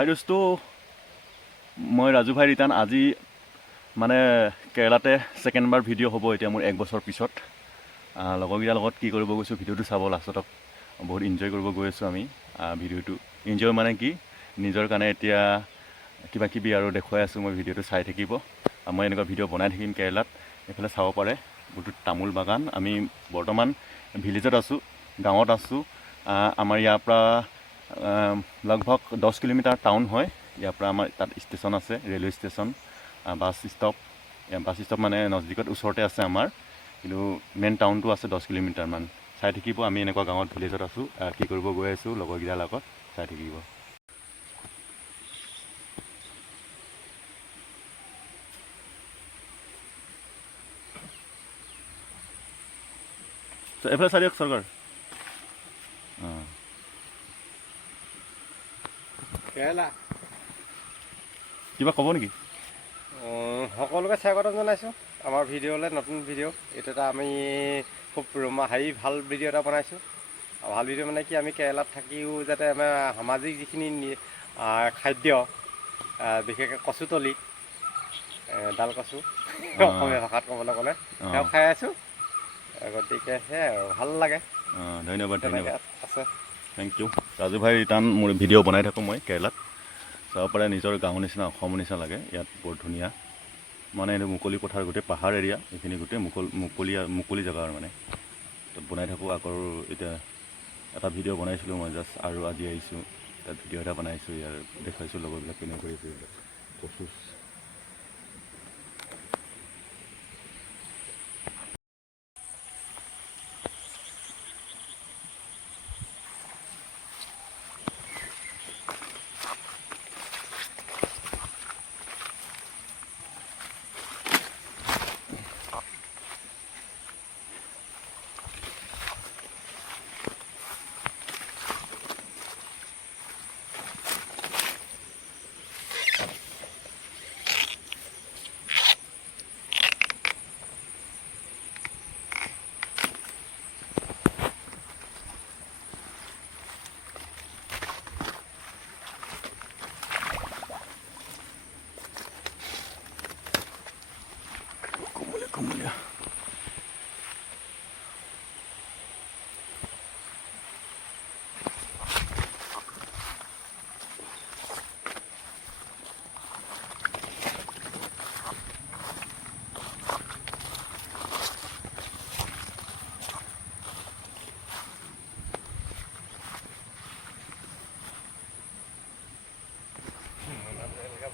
হাই দোস্তো, মই ৰাজু ভাই ৰিটাৰ্ণ। আজি মানে কেৰালাতে ছেকেণ্ডবাৰ ভিডিঅ' হ'ব এতিয়া মোৰ 1 বছৰ পিছত। লগৰকেইটাৰ লগত কি কৰিব গৈছোঁ ভিডিঅ'টো চাব, লাষ্টত বহুত এনজয় কৰিব গৈ আছোঁ আমি। ভিডিঅ'টো এনজয় মানে কি, নিজৰ কাৰণে এতিয়া কিবা কিবি আৰু দেখুৱাই আছোঁ। মই ভিডিঅ'টো চাই থাকিব। মই এনেকুৱা ভিডিঅ' বনাই থাকিম কেৰেলাত, এইফালে চাব পাৰে বহুতো তামোল বাগান। আমি বৰ্তমান ভিলেজত আছোঁ, গাঁৱত আছোঁ। আমাৰ ইয়াৰ পৰা লগভগ 10 কিলোমিটাৰ টাউন হয়। ইয়াৰ পৰা আমাৰ তাত ষ্টেচন আছে, ৰেলৱে ষ্টেচন, বাছ ষ্টপ মানে নজদিকত ওচৰতে আছে আমাৰ, কিন্তু মেইন টাউনটো আছে 10 কিলোমিটাৰমান। চাই থাকিব, আমি এনেকুৱা গাঁৱত ভিলেজত আছোঁ, কি কৰিব গৈ আছোঁ লগৰকেইটাৰ লগত, চাই থাকিব। এইফালে চাই দিয়ক চৰকাৰ। কেৰেলা কিবা ক'ব নেকি? সকলোকে স্বাগতম জনাইছোঁ আমাৰ ভিডিঅ'লৈ, নতুন ভিডিঅ'। এইটো এটা আমি খুব ভাল ভিডিঅ' এটা বনাইছোঁ। ভাল ভিডিঅ' মানে কি, আমি কেৰেলাত থাকিও যাতে আমাৰ সামাজিক যিখিনি খাদ্য, বিশেষকৈ কচুতলি, ডাল কচু অসমীয়া ভাষাত ক'বলৈ গ'লে, সেয়াও খাই আছোঁ। গতিকে সেয়াই আৰু ভাল লাগে। ধন্যবাদ তেনেকৈ আছে। Thank U. ৰাজু ভাই ৰিটাৰ্ণ মোৰ ভিডিঅ' বনাই থাকোঁ মই কেৰেলাত। চাব পাৰে, নিজৰ গাঁৱৰ নিচিনা, অসমৰ নিচিনা লাগে ইয়াত। বৰ ধুনীয়া মানে, এইটো মুকলি পথাৰ, গোটেই পাহাৰ এৰিয়া, এইখিনি গোটেই মুকলি জেগা আৰু মানে। তাত বনাই থাকোঁ। আকৌ এতিয়া এটা ভিডিঅ' বনাইছিলোঁ মই জাষ্ট, আৰু আজি আহিছোঁ তাত ভিডিঅ' এটা বনাইছোঁ, ইয়াৰ দেখুৱাইছোঁ লগৰবিলাক কেনেকৈ কৰি আছে এইবিলাক কচু। Komulia.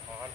ভগৱান